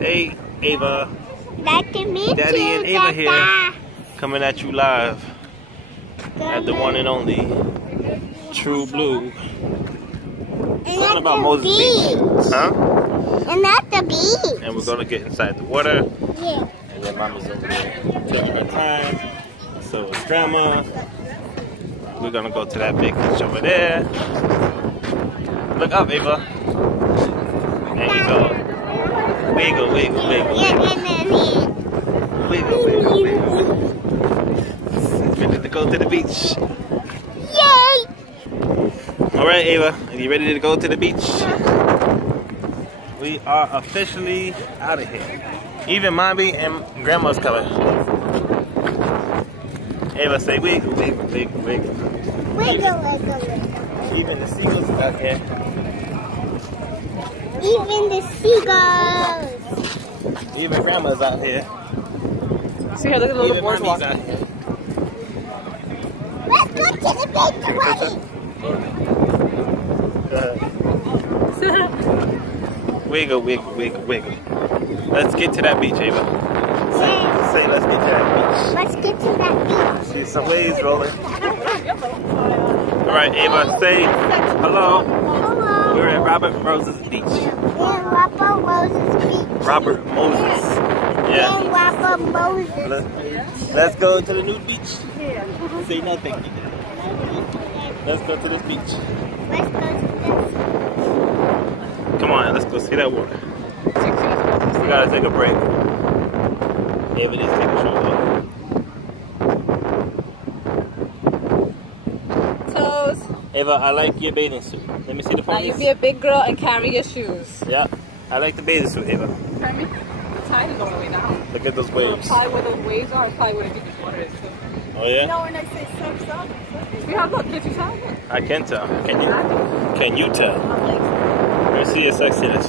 Hey, Ava. Nice to meet Daddy you, and Ava Dada. here, coming at you live at the one and only True Blue. Something about Moses Beach. Huh? And that's the beach. And we're gonna get inside the water. Yeah. And then Mama's over there taking her time. So is Grandma. We're gonna go to that big beach over there. Look up, Ava. There you go. Wiggle, wiggle, wiggle, wiggle. Wiggle, wiggle, wiggle. Ready to go to the beach. Yay! Alright, Ava, are you ready to go to the beach? We are officially out of here. Even Mommy and Grandma's coming. Ava, say wiggle, wiggle, wiggle, wiggle. Wiggle, wiggle, wiggle. Even the seagulls is out here. Even the seagulls. Even Grandma's out here. See here, look at the little boys Mommy's walking. out here. Let's go to the big one. Wiggle, wiggle, wiggle, wiggle. Let's get to that beach, Ava. Say, let's get to that beach. Let's get to that beach. See some waves rolling. Alright, Ava, say hello. Hello. We're at Robert Moses Beach. And Robert Moses Beach. Robert Moses. Yeah. And Robert Moses. Let's go to the new beach. Say nothing. Let's go to this beach. Let's go to this. Come on, let's go see that water. We gotta take a break. Ava needs to take a shoes off. Toes. Ava, I like your bathing suit. Let me see the Now ponies. you be a big girl and carry your shoes. Yeah, I like the bathing suit, Ava. Carry me. The tide is all the way down. Look at those I'll waves. apply where those waves are, apply where the deepest water is too. Oh yeah? No, when I say surf's up. Yeah, look, can't you tell? I can tell. Can you? Can you tell? Let me see your sexiness.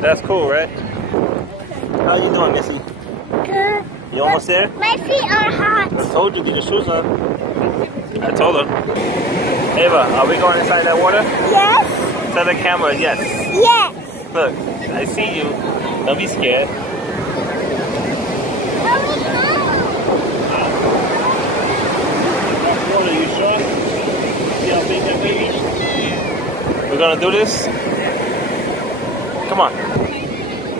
That's cool, right? How you doing, Missy? Good. You almost there? My feet are hot. I told you, get your shoes on. I told her. Ava, are we going inside that water? Yes. Tell the camera, yes. Yes. Look, I see you. Don't be scared. Are you sure? See how big that baby is? We're gonna do this? Come on.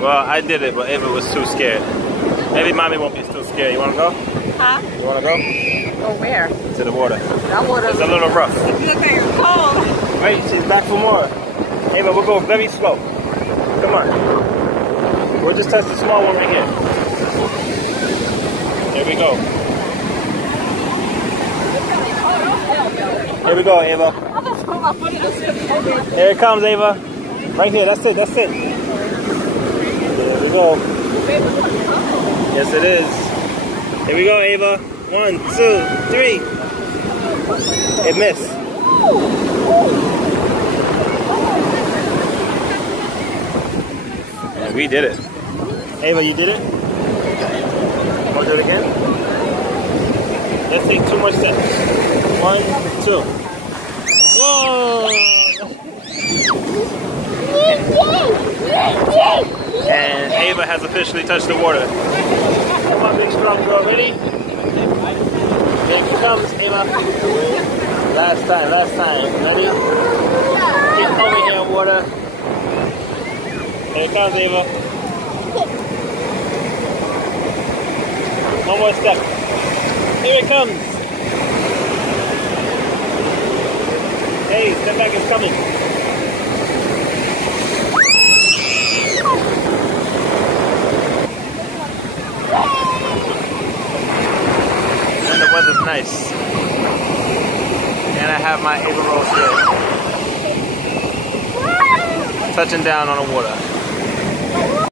Well, I did it, but Ava was too scared. Maybe Mommy won't be too scared. You wanna go? Huh? You wanna go? Go where? To the water. That water. It's a little rough. Look at it, cold. Wait, she's back for more. Ava, we'll go very slow. Come on. We'll just touch the small one right here. Here we go. Here we go, Ava. Here it comes, Ava. Right here, that's it, that's it. There we go. Yes, it is. Here we go, Ava. 1, 2, 3. It missed. And we did it. Ava, you did it? Want to do it again? Let's take 2 more steps. 1, 2. Whoa! And Ava has officially touched the water. Come on, big strong girl. Ready? Here she comes, Ava. Last time. Ready? Get over here, water. Here it comes, Ava. One more step. Here it comes. Hey, step back, it's coming. And the weather's nice. And I have my Ava rolls here. Touching down on the water.